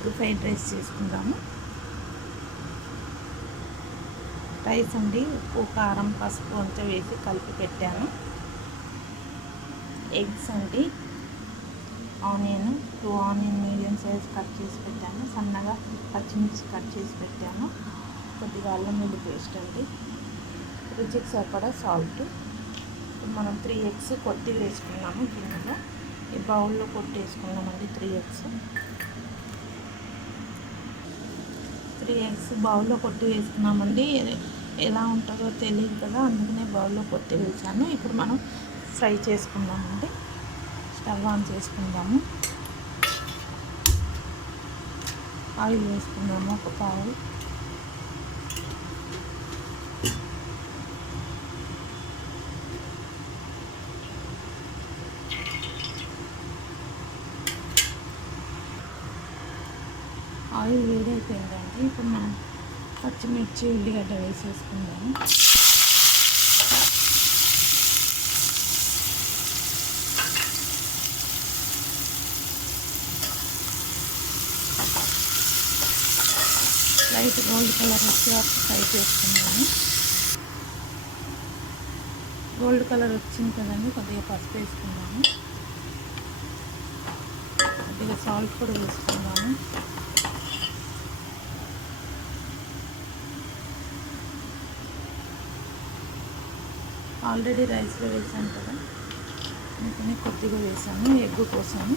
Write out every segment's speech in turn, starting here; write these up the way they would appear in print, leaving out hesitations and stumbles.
Egg fried rice చేసుకుందాము. Rice అండి ఉప్పు కారం పసుపు అంతా వేసి కలిపి పెట్టాను. ఎగ్స్ అండి, onion 2 onion medium size cut చేసి పెట్టాను. సన్నగా పచ్చిమిర్చి కట్ చేసి పెట్టాను. కొద్దిగా అల్లం వెల్లుల్లి పేస్ట్ అండి, రుచికి సరిపడా సాల్ట్. మనం 3 ఎగ్స్ కొట్టి వేసుకున్నాము గిన్నెలో. ఈ బౌల్లో కొట్టేసుకున్నామండి 3 ఎగ్స్ బౌల్లో కొట్టి వేసుకున్నామండి. ఎలా ఉంటుందో తెలియదు కదా, అందుకనే బౌల్లో కొట్టి వేసాను. ఇప్పుడు మనం ఫ్రై చేసుకుందామండి. స్టవ్ ఆన్ చేసుకుందాము. ఆయిల్ వేసుకుందాము, ఒక పావు. ఆయిల్ వేడైపోయిందండి. ఇప్పుడు మనం పచ్చిమిర్చి ఉల్లిగడ్డ వేసేసుకుందాము. లైట్ గోల్డ్ కలర్ వచ్చే వరకు ఫ్రై చేసుకుందాము. గోల్డ్ కలర్ వచ్చింది కదండి, కొద్దిగా పసుపు వేసుకుందాము. కొద్దిగా సాల్ట్ కూడా వేసుకుందాము. ఆల్రెడీ రైస్లో వేసాను కదా, అందుకని కొద్దిగా వేసాను ఎగ్ కోసాను.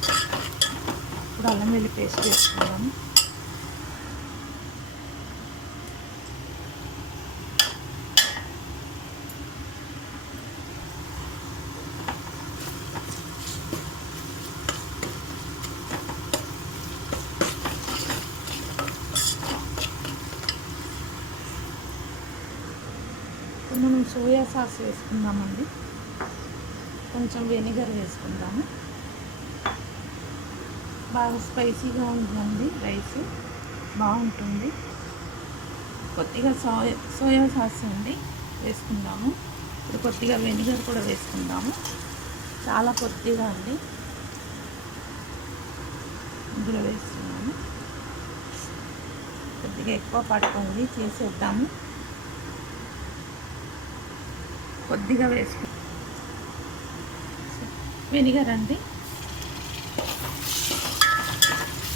ఇప్పుడు అల్లం వెల్లుల్లి పేస్ట్ వేసుకుందాము. మనం సోయా సాస్ వేసుకుందామండి. కొంచెం వెనిగర్ వేసుకుందాము. బాగా స్పైసీగా ఉంటుందండి, రైస్ బాగుంటుంది. కొద్దిగా సోయా సాస్ అండి వేసుకుందాము. ఇప్పుడు కొద్దిగా వెనిగర్ కూడా వేసుకుందాము. చాలా కొద్దిగా అండి ఇందులో వేస్తున్నాము. కొద్దిగా ఎక్కువ పడుతుంది, చేసేద్దాము. కొద్దిగా వేసుకు వెనిగర్ అండి.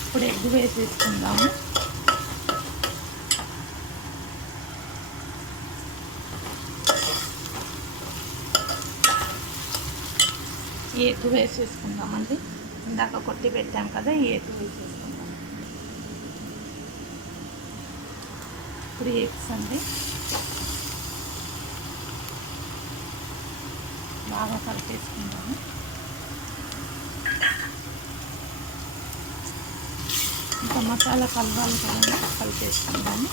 ఇప్పుడు ఎగ్ వేసేసుకుందాము. ఈ ఎగ్ వేసేసుకుందామండి. ఇందాక కొట్టి పెట్టాం కదా, ఈ ఎగ్ వేసేసుకుందాం. ఇప్పుడు ఎగ్స్ అండి బాగా కలిపేసుకుందాము. ఇంకా మసాలా కలవాలి కదండి, కలిపేసుకుందాము.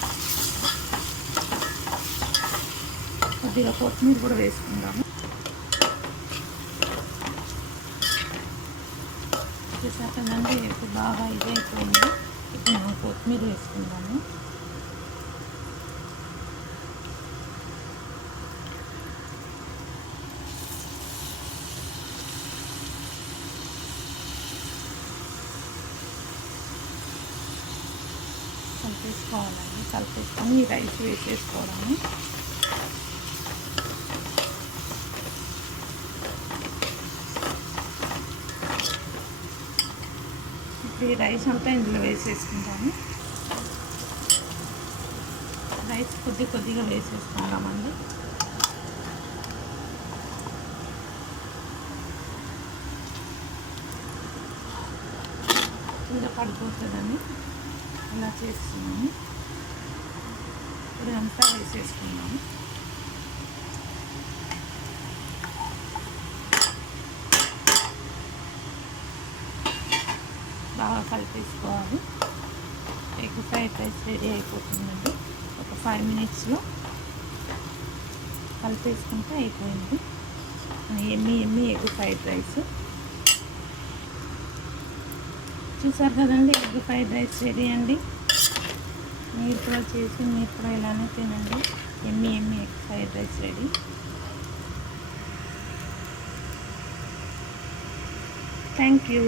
కొద్దిగా కొత్తిమీర కూడా వేసుకుందాము. చూసాక కదండి ఇప్పుడు బాగా ఇదైపోయింది. ఇప్పుడు మనం కొత్తిమీర వేసుకుందాము. కలిపేసుకోవాలండి. కలిపేసుకొని ఈ రైస్ వేసేసుకోవడము. ఇప్పుడు ఈ రైస్ అంతా ఇందులో వేసేసుకుంటాము. రైస్ కొద్దిగా వేసేసుకుందామండి. కింద పడిపోతుందని ఇలా చేస్తున్నాము. ఇప్పుడు అంతా వేసేసుకున్నాము. బాగా కలిపేసుకోవాలి. ఎగ్ ఫ్రైడ్ రైస్ రెడీ అయిపోతుందండి. ఒక 5 మినిట్స్లో కలిపేసుకుంటే అయిపోయింది. ఎమ్మి ఎగ్ ఫ్రైడ్ రైస్. చూసారు కదండి, ఎగ్ ఫ్రైడ్ రైస్ రెడీ అండి. మీరు కూడా చేసి మీరు కూడా ఇలానే తినండి. ఎమ్మి egg fried rice ready. Thank you.